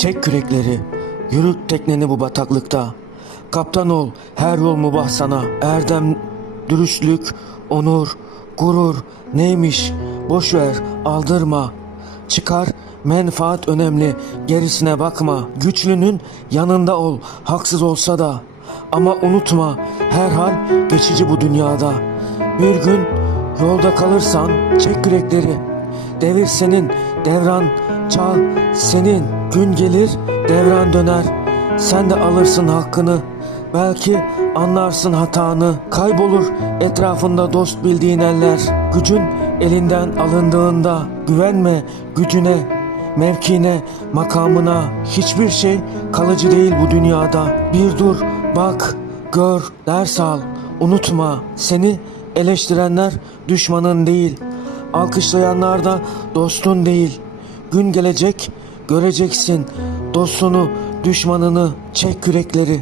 Çek kürekleri, yürüt tekneni bu bataklıkta. Kaptan ol, her yol mubah sana. Erdem, dürüstlük, onur, gurur neymiş? Boş ver, aldırma. Çıkar, menfaat önemli, gerisine bakma. Güçlünün yanında ol, haksız olsa da. Ama unutma, her hal geçici bu dünyada. Bir gün yolda kalırsan çek kürekleri. Devir senin, devran çal senin. Gün gelir, devran döner. Sen de alırsın hakkını. Belki anlarsın hatanı. Kaybolur etrafında dost bildiğin eller. Gücün elinden alındığında güvenme gücüne, mevkine, makamına. Hiçbir şey kalıcı değil bu dünyada. Bir dur, bak, gör, ders al. Unutma seni eleştirenler düşmanın değil. Alkışlayanlar da dostun değil. Gün gelecek göreceksin dostunu, düşmanını, çek kürekleri.